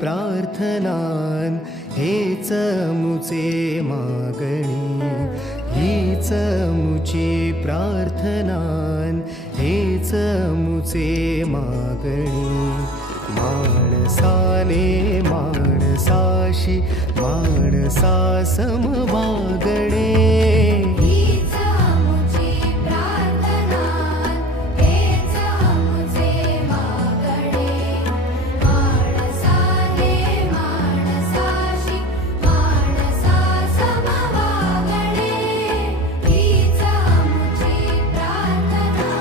प्रार्थनान हेच मुचे मागणी, हीच मुची प्रार्थनान हेच मुचे मागणी. माणसाने माणसाशी माणसा सम वागणे, हीच आमुची प्रार्थना, हेच आमुचे मागणे. माणसाने माणसाशी माणसा सम वागणे, हीच आमुची प्रार्थना.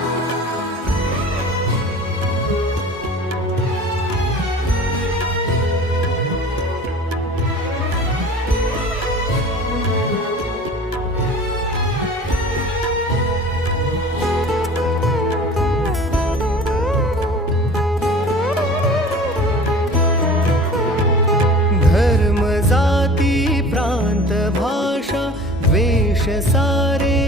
धर्म जाती प्रांत भाषा द्वेष सारे